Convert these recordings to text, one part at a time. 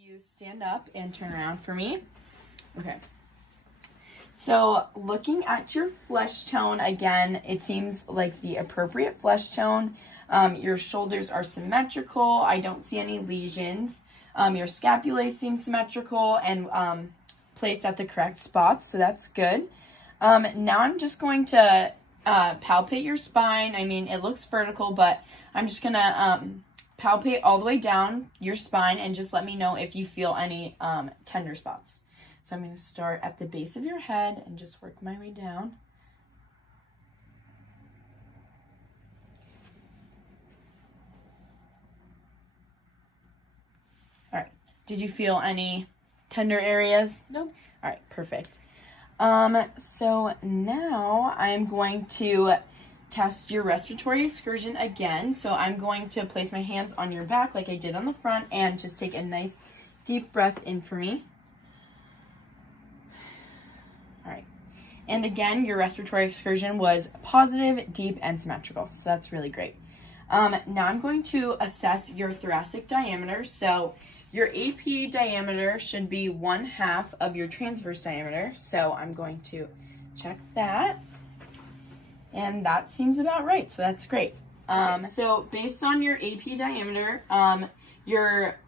You stand up and turn around for me. Okay. So looking at your flesh tone, again, it seems like the appropriate flesh tone. Your shoulders are symmetrical. I don't see any lesions. Your scapulae seem symmetrical and placed at the correct spots, so that's good. Now I'm just going to palpate your spine. I mean, it looks vertical, but I'm just going to palpate all the way down your spine and just let me know if you feel any tender spots. So I'm going to start at the base of your head and just work my way down. All right. Did you feel any tender areas? Nope. All right, perfect. So now I'm going to test your respiratory excursion again. So I'm going to place my hands on your back like I did on the front and just take a nice deep breath in for me. All right. And again, your respiratory excursion was positive, deep, and symmetrical. So that's really great. Now I'm going to assess your thoracic diameter. So your AP diameter should be 1/2 of your transverse diameter. So I'm going to check that. And that seems about right. So that's great. So based on your AP diameter, your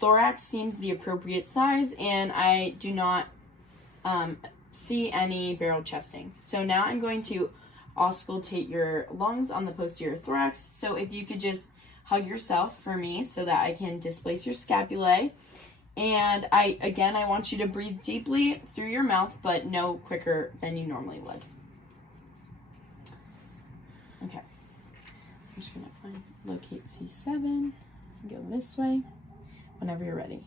thorax seems the appropriate size, and I do not see any barrel chesting. So now I'm going to auscultate your lungs on the posterior thorax. So if you could just hug yourself for me so that I can displace your scapulae. And I want you to breathe deeply through your mouth, but no quicker than you normally would. Okay. I'm just going to locate C7 and go this way whenever you're ready.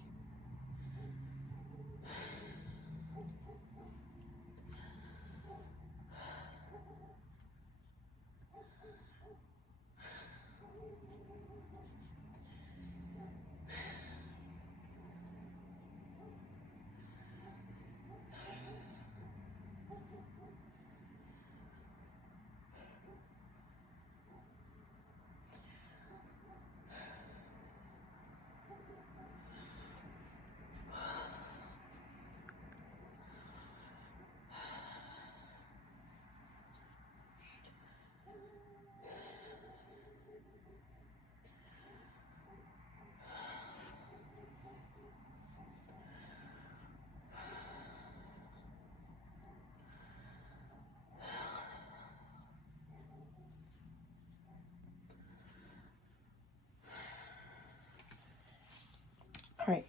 All right,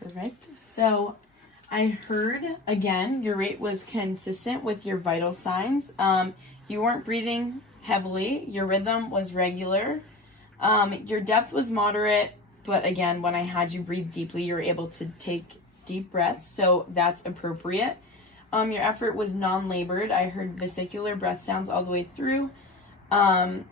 perfect. So I heard, again, your rate was consistent with your vital signs. You weren't breathing heavily. Your rhythm was regular. Your depth was moderate, but again, when I had you breathe deeply, you were able to take deep breaths, so that's appropriate. Your effort was non-labored. I heard vesicular breath sounds all the way through,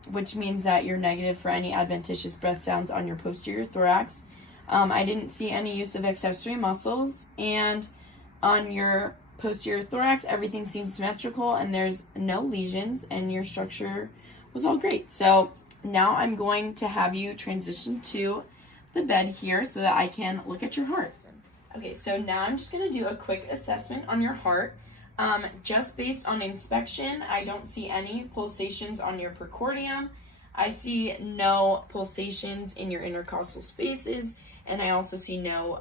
which means that you're negative for any adventitious breath sounds on your posterior thorax. I didn't see any use of accessory muscles, and on your posterior thorax, everything seemed symmetrical and there's no lesions, and your structure was all great. So now I'm going to have you transition to the bed here so that I can look at your heart. Okay, so now I'm just going to do a quick assessment on your heart. Just based on inspection, I don't see any pulsations on your precordium. I see no pulsations in your intercostal spaces, and I also see no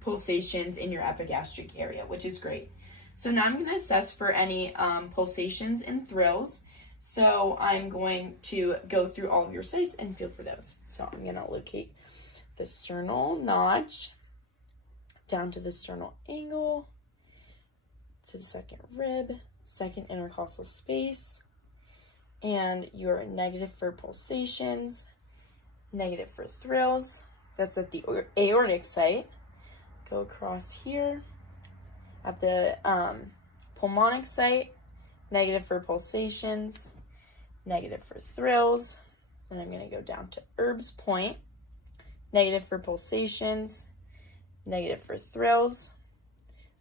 pulsations in your epigastric area, which is great. So now I'm going to assess for any pulsations and thrills. So I'm going to go through all of your sites and feel for those. So I'm going to locate the sternal notch down to the sternal angle, to the second rib, second intercostal space, and you're negative for pulsations, negative for thrills. That's at the aortic site. Go across here. At the pulmonic site, negative for pulsations, negative for thrills. Then I'm going to go down to Erb's point, negative for pulsations, negative for thrills.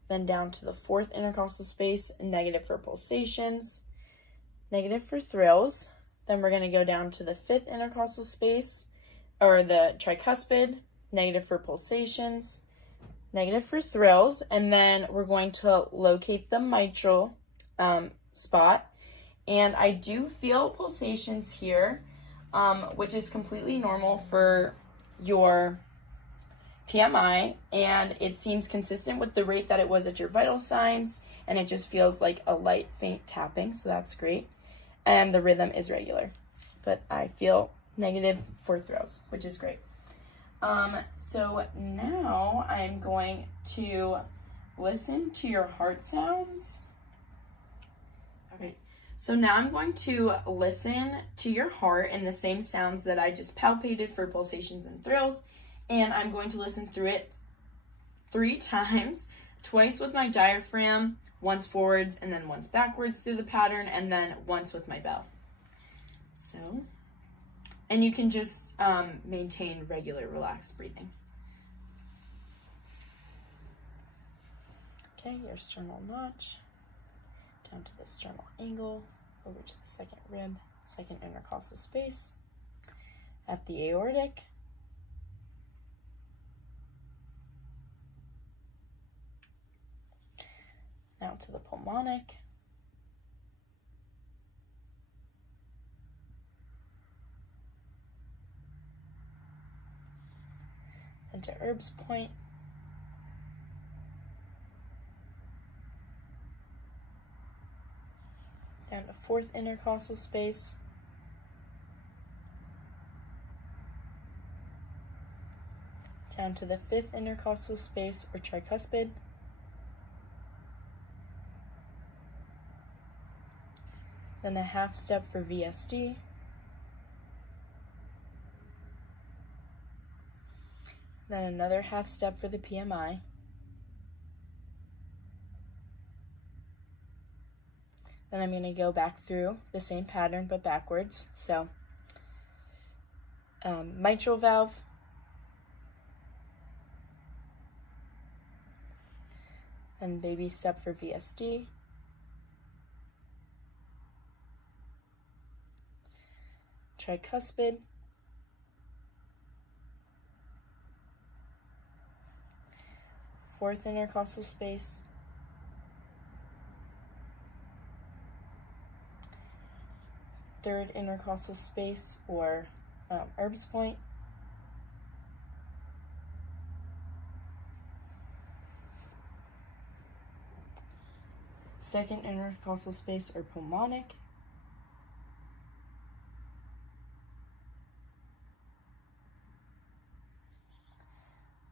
Then down to the fourth intercostal space, negative for pulsations, negative for thrills. Then we're going to go down to the fifth intercostal space, or the tricuspid, negative for pulsations, negative for thrills, and then we're going to locate the mitral spot. And I do feel pulsations here, which is completely normal for your PMI, and it seems consistent with the rate that it was at your vital signs, and it just feels like a light, faint tapping, so that's great. And the rhythm is regular, but I feel negative for thrills, which is great. So now I'm going to listen to your heart sounds. Okay, so now I'm going to listen to your heart and the same sounds that I just palpated for pulsations and thrills, and I'm going to listen through it 3 times, twice with my diaphragm, once forwards and then once backwards through the pattern, and then once with my bell. So, and you can just maintain regular relaxed breathing. Okay, your sternal notch, down to the sternal angle, over to the second rib, second intercostal space, at the aortic, now to the pulmonic, and to Erb's point, down to fourth intercostal space, down to the fifth intercostal space or tricuspid, then a half step for VSD, then another half step for the PMI, then I'm going to go back through the same pattern but backwards. So mitral valve, then baby step for VSD, tricuspid, fourth intercostal space, third intercostal space or Erb's point, second intercostal space or pulmonic,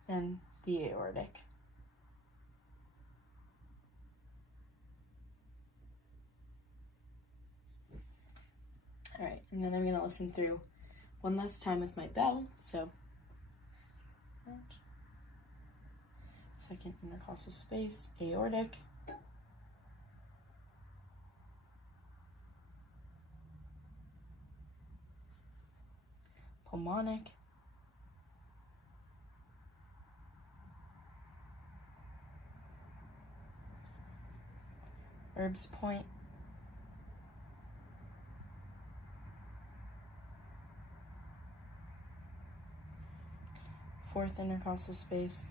and the aortic. All right, and then I'm going to listen through one last time with my bell. So, second intercostal space, aortic, pulmonic, Erb's point, fourth intercostal space,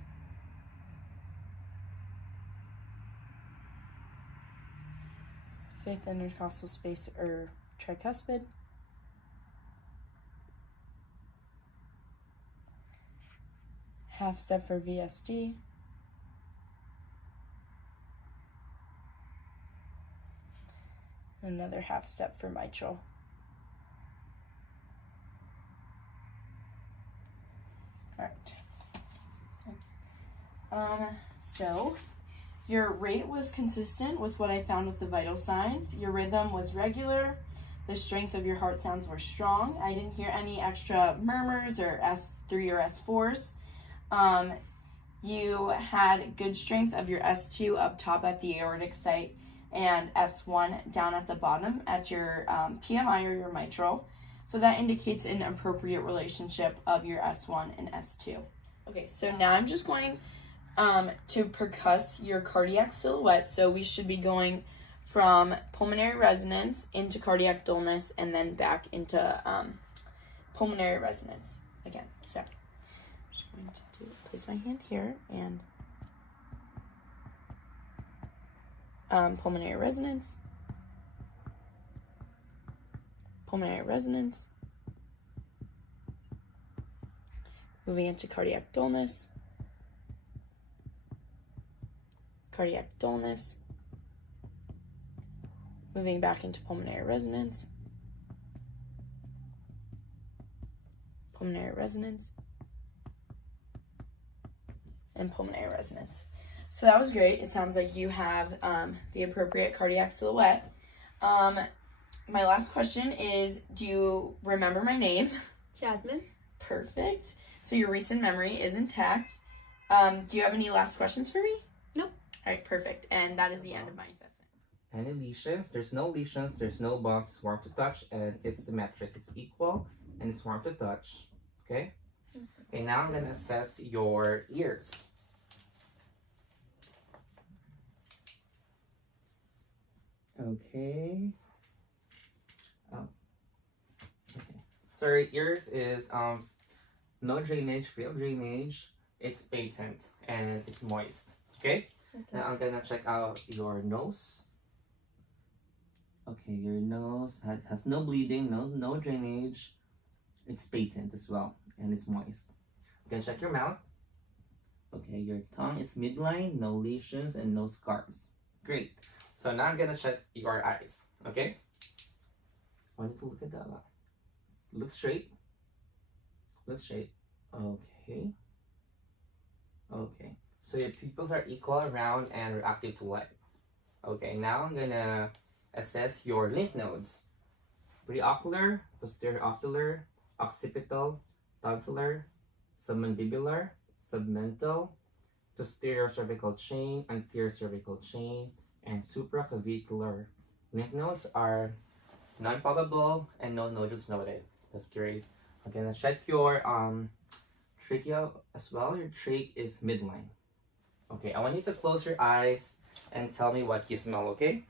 fifth intercostal space or tricuspid, half step for VSD, another half step for mitral. All right. So your rate was consistent with what I found with the vital signs. Your rhythm was regular. The strength of your heart sounds were strong. I didn't hear any extra murmurs or S3 or S4s. You had good strength of your S2 up top at the aortic site and S1 down at the bottom at your PMI or your mitral. So that indicates an appropriate relationship of your S1 and S2. Okay, so now I'm just going to percuss your cardiac silhouette. So we should be going from pulmonary resonance into cardiac dullness and then back into pulmonary resonance again. So just going to place my hand here and pulmonary resonance, pulmonary resonance, moving into cardiac dullness, cardiac dullness, moving back into pulmonary resonance, pulmonary resonance, and pulmonary resonance. So that was great. It sounds like you have the appropriate cardiac silhouette. My last question is, do you remember my name? Jasmine. Perfect. So your recent memory is intact. Do you have any last questions for me? No. All right, perfect. And that is the end of my assessment. Any lesions? There's no lesions, there's no bumps, it's warm to touch, and it's symmetric. It's equal, and it's warm to touch. Okay? Okay, now I'm going to assess your ears. Okay. Oh. Okay. So your ears is no drainage, free of drainage. It's patent and it's moist. Okay? Now I'm gonna check out your nose. Okay, your nose has no bleeding, no drainage. It's patent as well, and it's moist. I'm gonna check your mouth. Okay, your tongue is midline, no lesions and no scars. Great. So now I'm gonna check your eyes. Okay? I want you to look at that one. Look straight. Look straight. Okay. Okay. So your pupils are equal, round, and reactive to light. Okay, now I'm gonna assess your lymph nodes. Preocular, posterior ocular, occipital, tonsillar, submandibular, submental, posterior cervical chain, anterior cervical chain, and supraclavicular. Lymph nodes are non-palpable and no nodules noted. That's great. I'm gonna check your trachea as well. Your trach is midline. Okay, I want you to close your eyes and tell me what you smell, okay?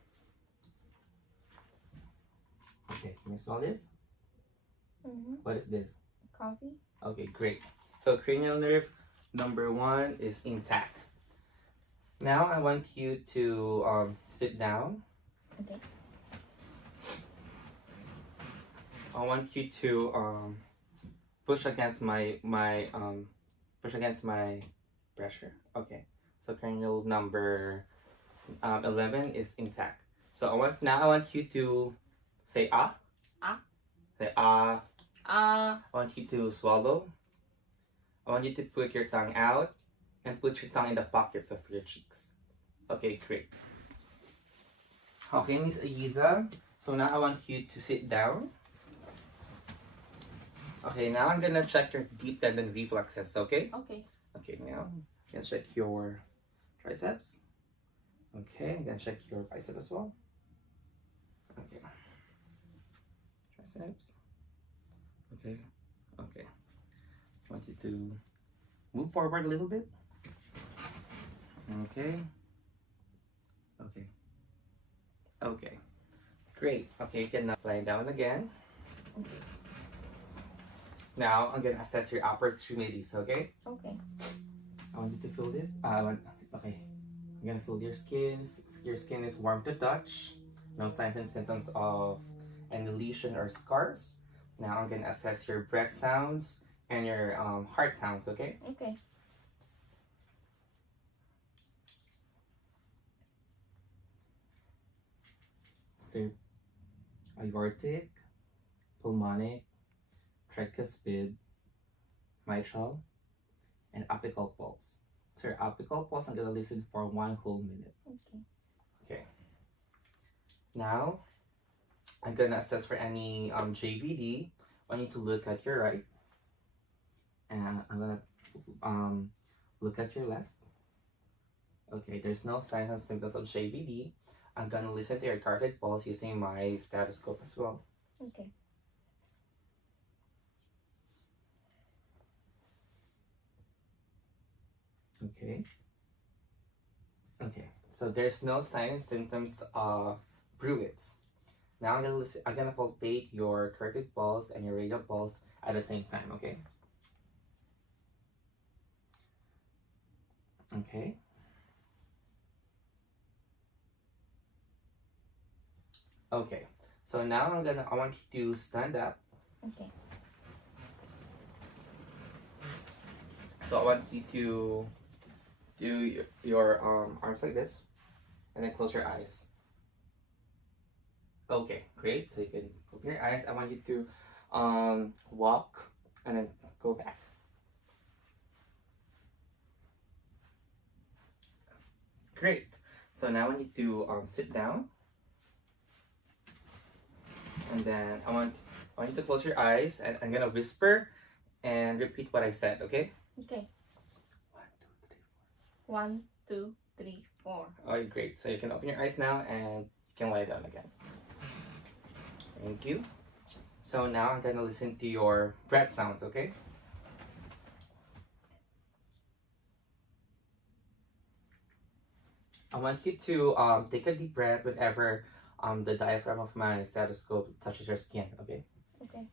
Okay, can you smell this? What is this? Coffee. Okay, great. So cranial nerve number 1 is intact. Now I want you to sit down. Okay. I want you to push against my pressure. Okay. So cranial number 11 is intact. So I want you to say ah. Ah. Say ah. Ah. I want you to swallow. I want you to put your tongue out and put your tongue in the pockets of your cheeks. Okay, great. Okay, Miss Aiza. So now I want you to sit down. Okay, now I'm gonna check your deep tendon reflexes, okay? Okay. Okay, now I'm gonna check your triceps. Okay, I'm gonna check your bicep as well. Okay. Triceps. Okay. Okay. I want you to move forward a little bit. Okay. Okay. Okay. Great. Okay, you can now lie down again. Okay. Now I'm gonna assess your upper extremities, okay? Okay. I want you to feel this. Okay. I'm gonna feel your skin. Your skin is warm to touch. No signs and symptoms of any lesion or scars. Now I'm gonna assess your breath sounds and your heart sounds, okay? Okay. So, aortic, pulmonic, tricuspid, mitral, and apical pulse. So your apical pulse, I'm gonna listen for 1 whole minute. Okay. Okay. Now, I'm gonna assess for any JVD. I need to look at your right, and I'm gonna look at your left. Okay, there's no signs and symptoms of JVD. I'm gonna listen to your cardiac pulse using my stethoscope as well. Okay. Okay. Okay. So there's no signs and symptoms of bruits. Now I'm gonna palpate your cardiac pulse and your radial pulse at the same time. Okay. Okay. Okay. So now I want you to stand up. Okay. So I want you to do your arms like this, and then close your eyes. Okay, great. So you can open your eyes. I want you to walk and then go back. Great. So now I want you to sit down, and then I want you to close your eyes, and I'm gonna whisper and repeat what I said. Okay? Okay. 1, 2, 3, 4. 1, 2, 3, 4. Alright, great. So you can open your eyes now, and you can lie down again. Thank you. So now I'm gonna listen to your breath sounds. Okay? I want you to take a deep breath whenever the diaphragm of my stethoscope touches your skin, okay? Okay.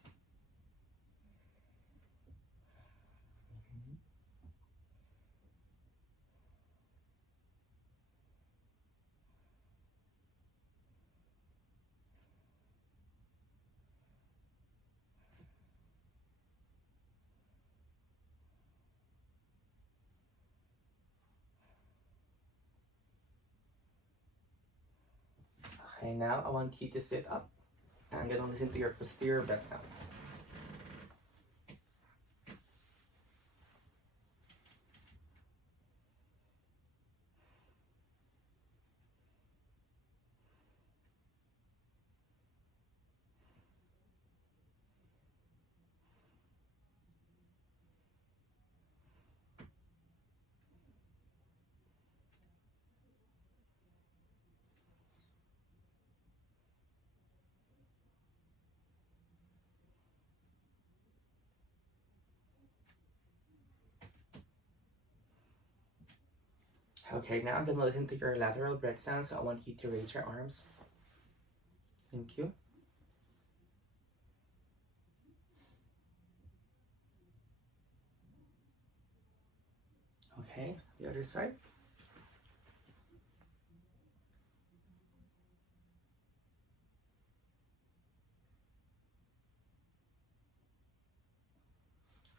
Okay, now I want you to sit up. And I'm gonna listen to your posterior breath sounds. Okay, now I'm gonna listen to your lateral breath sounds. So I want you to raise your arms. Thank you. Okay, the other side.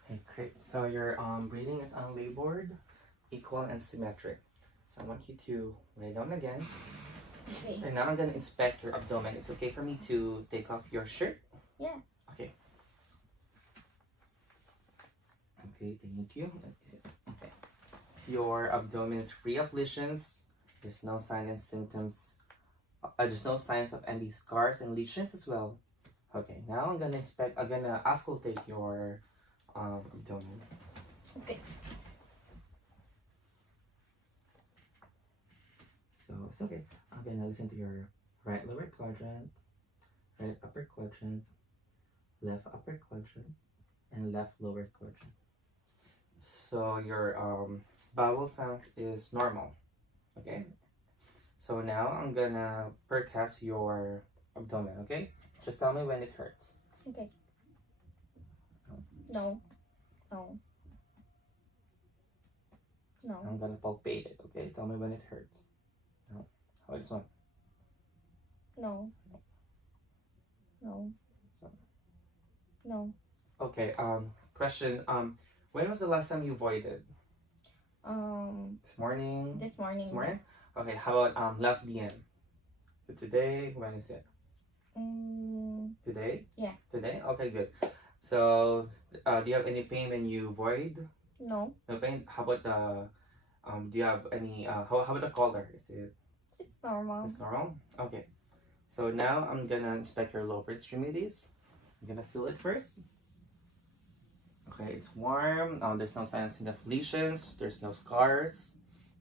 Okay, great. So your breathing is unlabored, equal, and symmetric. So I want you to lay down again. Okay. And now I'm gonna inspect your abdomen. It's okay for me to take off your shirt? Yeah. Okay. Okay, thank you. Okay. Your abdomen is free of lesions. There's no sign and symptoms. There's no signs of any scars and lesions as well. Okay, now I'm gonna auscultate your abdomen. Okay. So it's okay. I'm gonna listen to your right lower quadrant, right upper quadrant, left upper quadrant, and left lower quadrant. So your bowel sounds is normal. Okay. So now I'm gonna percuss your abdomen. Okay. Just tell me when it hurts. Okay. No. No. No. I'm gonna palpate it. Okay. Tell me when it hurts. No. How about this one? No. No. This one. No. Okay. Question. When was the last time you voided? This morning. This morning. This morning. Okay. How about last BM? So today. When is it? Today? Yeah. Today? Okay, good. So, do you have any pain when you void? No. No pain? How about the, do you have any, how about the color? Is it, It's normal. it's normal? Okay. So now I'm gonna inspect your lower extremities. I'm gonna feel it first. Okay, it's warm. There's no signs of lesions. There's no scars.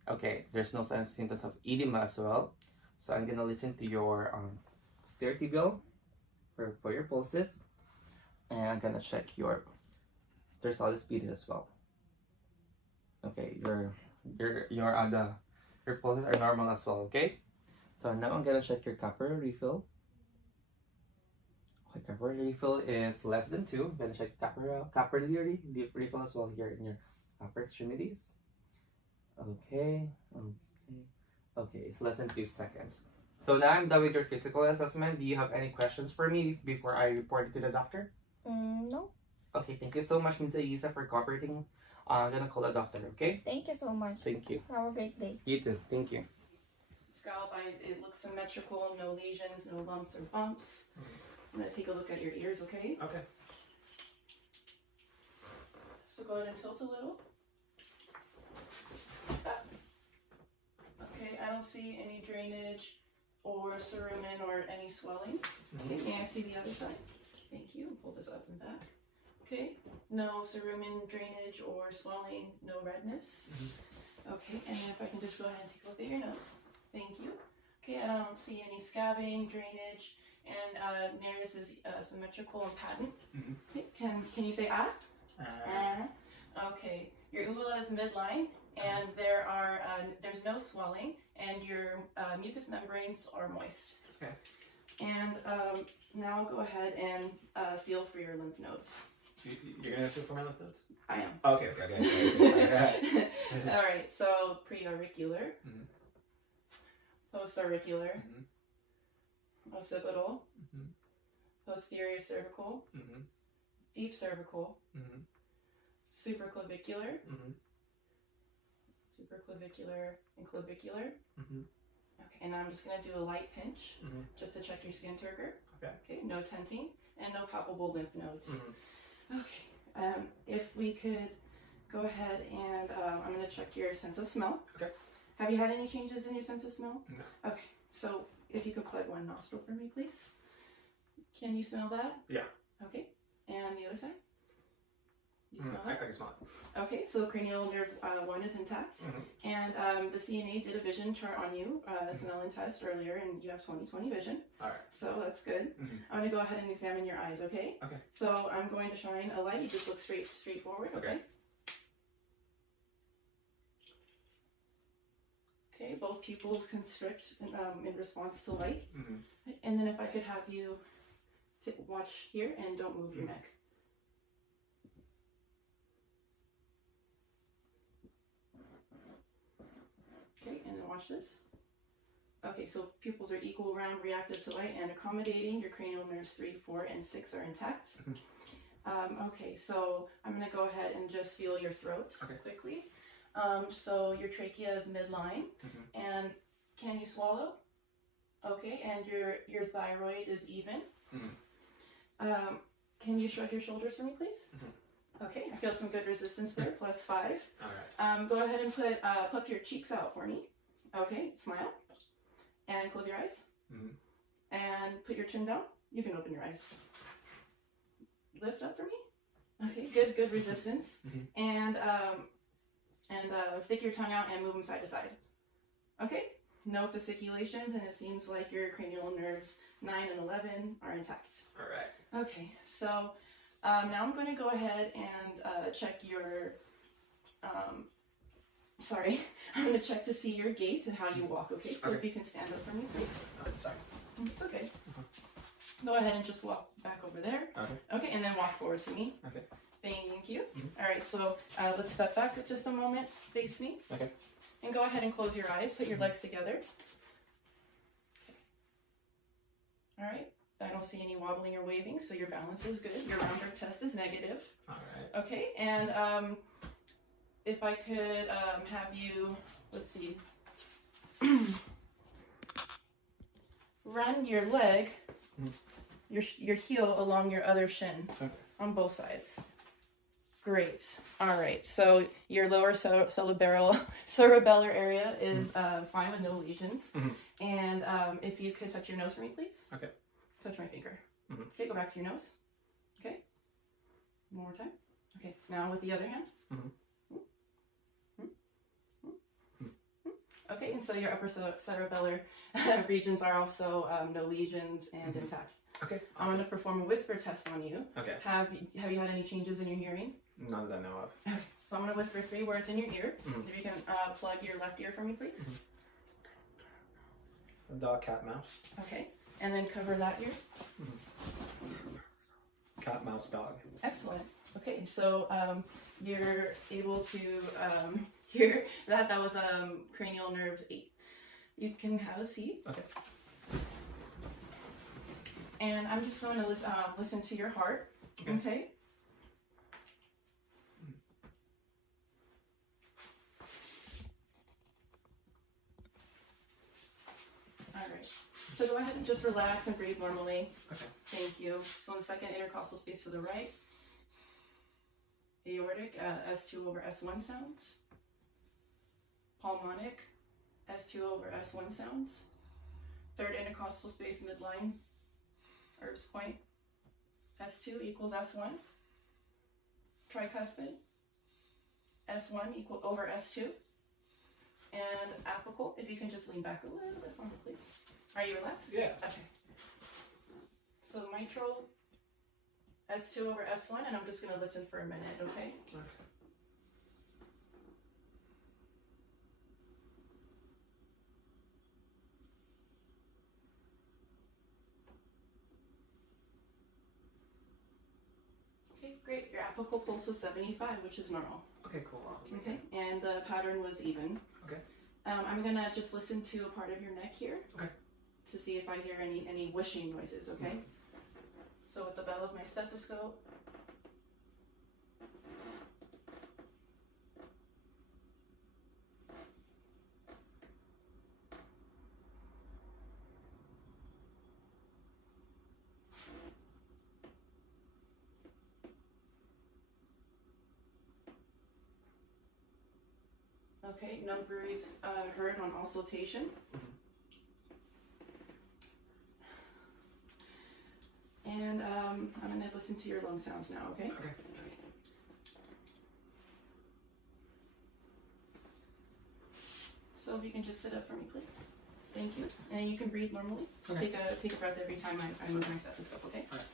Okay, there's no signs symptoms of edema as well. So I'm gonna listen to your posterior tibial for your pulses, and I'm gonna check your dorsal speed as well. Okay, your pulses are normal as well. Okay, so now I'm gonna check your capillary refill. Okay, capillary refill is less than 2. I'm gonna check capillary refill as well here in your upper extremities. Okay. Okay, it's less than 2 seconds. So now I'm done with your physical assessment. Do you have any questions for me before I report it to the doctor? No. Okay, thank you so much, Ms. Isa, for cooperating. I'm gonna call the doctor, okay? Thank you so much. Thank you. Have a great day. You too. Thank you. Scalp, it looks symmetrical, no lesions, no lumps or bumps. I'm gonna take a look at your ears, okay? Okay. So go ahead and tilt a little. Up. Okay, I don't see any drainage or cerumen or any swelling. Okay, may I see the other side? Thank you. Pull this up and back. Okay, no cerumen, drainage, or swelling, no redness. Okay, and then if I can just go ahead and take a look at your nose. Thank you. Okay, I don't see any scabbing, drainage, and nares is symmetrical and patent. Okay, can you say ah? Okay, your uvula is midline, and there's no swelling, and your mucous membranes are moist. Okay. And now I'll go ahead and feel for your lymph nodes. You're gonna feel for my lymph nodes? I am. Okay. All right. So preauricular, postauricular, occipital, posterior cervical, deep cervical, supraclavicular, supraclavicular, and clavicular. Okay, and now I'm just gonna do a light pinch just to check your skin turgor. Okay, no tenting and no palpable lymph nodes. Okay, if we could go ahead and I'm gonna check your sense of smell. Okay. Have you had any changes in your sense of smell? No. Okay, so if you could plug one nostril for me, please. Can you smell that? Yeah. Okay, and the other side? You smell I that? can smell it. Okay, so cranial nerve 1 is intact, and the CNA did a vision chart on you, Snellen test earlier, and you have 20/20 vision. All right. So that's good. I'm gonna go ahead and examine your eyes. Okay. Okay. So I'm going to shine a light. You just look straight forward. Okay. Okay. Both pupils constrict in response to light, and then if I could have you watch here and don't move your neck. Okay, and then watch this. Okay, so pupils are equal, round, reactive to light, and accommodating. Your cranial nerves 3, 4, and 6 are intact. Okay, so I'm going to go ahead and just feel your throat quickly. So your trachea is midline, and can you swallow? Okay, and your thyroid is even. Can you shrug your shoulders for me, please? Okay, I feel some good resistance there, +5. All right. Go ahead and puff your cheeks out for me. Okay, smile. And close your eyes. And put your chin down. You can open your eyes. Lift up for me. Okay, good resistance. And stick your tongue out and move them side to side. Okay, no fasciculations, and it seems like your cranial nerves 9 and 11 are intact. All right. Okay, so now I'm going to go ahead and check your, I'm going to check to see your gait and how you walk, okay? So if you can stand up for me, please. Sorry. It's okay. Go ahead and just walk back over there. Okay, and then walk forward to me. Okay. Thank you. All right, so let's step back for just a moment. Face me. Okay. And go ahead and close your eyes. Put your legs together. All right. I don't see any wobbling or waving, so your balance is good. Your Roundberg test is negative. All right. Okay, and if I could have you, let's see, run your leg, your heel along your other shin on both sides. Great. All right. So your lower cerebellar area is fine with no lesions. And if you could touch your nose for me, please. Okay. Touch my finger. Okay. Go back to your nose. Okay. One more time. Okay. Now with the other hand. Okay. And so your upper cerebellar regions are also no lesions and intact. Okay. I'm going to perform a whisper test on you. Okay. Have you had any changes in your hearing? None that I know of. Okay. So I'm going to whisper 3 words in your ear. If you can plug your left ear for me, please. Dog, cat, mouse. Okay. And then cover that ear. Cat, mouse, dog. Excellent. Okay. So you're able to here. That was cranial nerves 8. You can have a seat. Okay. And I'm just going to listen to your heart. Okay. All right. So go ahead and just relax and breathe normally. Okay. Thank you. So in the second intercostal space to the right. Aortic, S2 over S1 sounds. Pulmonic, S2 over S1 sounds. Third intercostal space midline, Erb's point, S2 equals S1. Tricuspid, S1 equal over S2. And apical, if you can just lean back a little bit for me, please. Are you relaxed? Yeah. Okay. So mitral, S2 over S1, and I'm just going to listen for a minute, okay? Okay. Okay, great. Your apical pulse was 75, which is normal. Okay, cool. Okay, and the pattern was even. Okay. I'm going to just listen to a part of your neck here. Okay. To see if I hear any whooshing noises, okay? So with the bell of my stethoscope. Okay, no bruise heard on auscultation. And I'm going to listen to your lung sounds now, okay? Okay. So if you can just sit up for me, please. Thank you. And you can breathe normally. Just Okay. take a breath every time I move my stethoscope, okay? All right.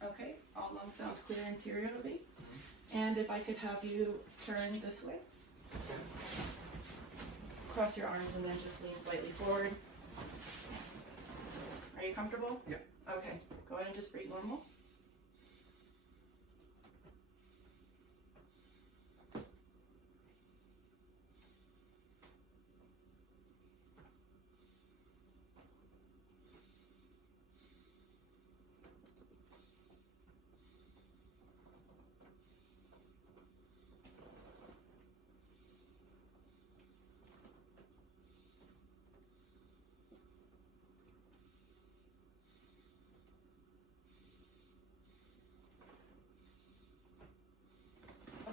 Okay, all lung sounds clear anteriorly. And if I could have you turn this way. Cross your arms and then just lean slightly forward. Are you comfortable? Yeah. Okay, go ahead and just breathe normal.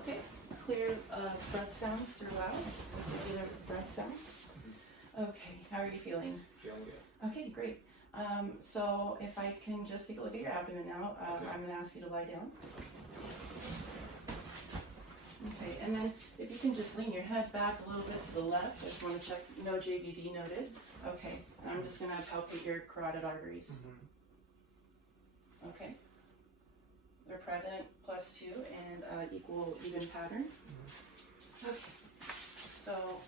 Okay, clear breath sounds throughout, vestibular breath sounds. Okay, how are you feeling? Feeling good. Okay, great. So if I can just take a look at your abdomen now, Okay. I'm going to ask you to lie down. Okay, and then if you can just lean your head back a little bit to the left. I just want to check, no JVD noted. Okay, and I'm just going to palpate your carotid arteries. Okay. They're present, +2, and equal, even pattern. Okay. So,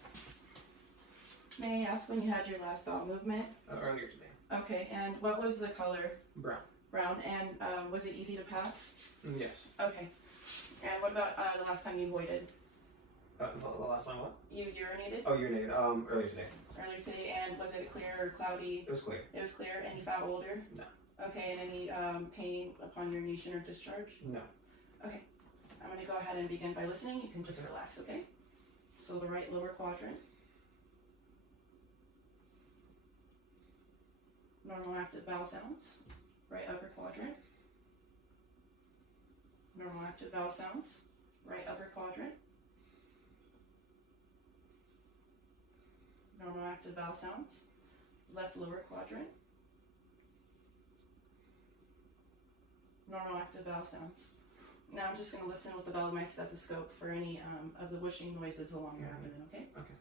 may I ask when you had your last bowel movement? Earlier today. Okay, and what was the color? Brown. Brown, and was it easy to pass? Yes. Okay. And what about the last time you voided? The last time what? You urinated Oh, you're naked. Earlier today. earlier today, and was it clear or cloudy? It was clear. It was clear. Any foul odor? No. Okay, and any pain upon urination or discharge? No. Okay. I'm going to go ahead and begin by listening. You can just relax, okay? So the right lower quadrant. Normal active bowel sounds. Right upper quadrant. Normal active bowel sounds. Right upper quadrant. Normal active bowel sounds. Left lower quadrant. Normal active bowel sounds. Now I'm just going to listen with the bell of my stethoscope for any of the whooshing noises along your abdomen, okay? Okay.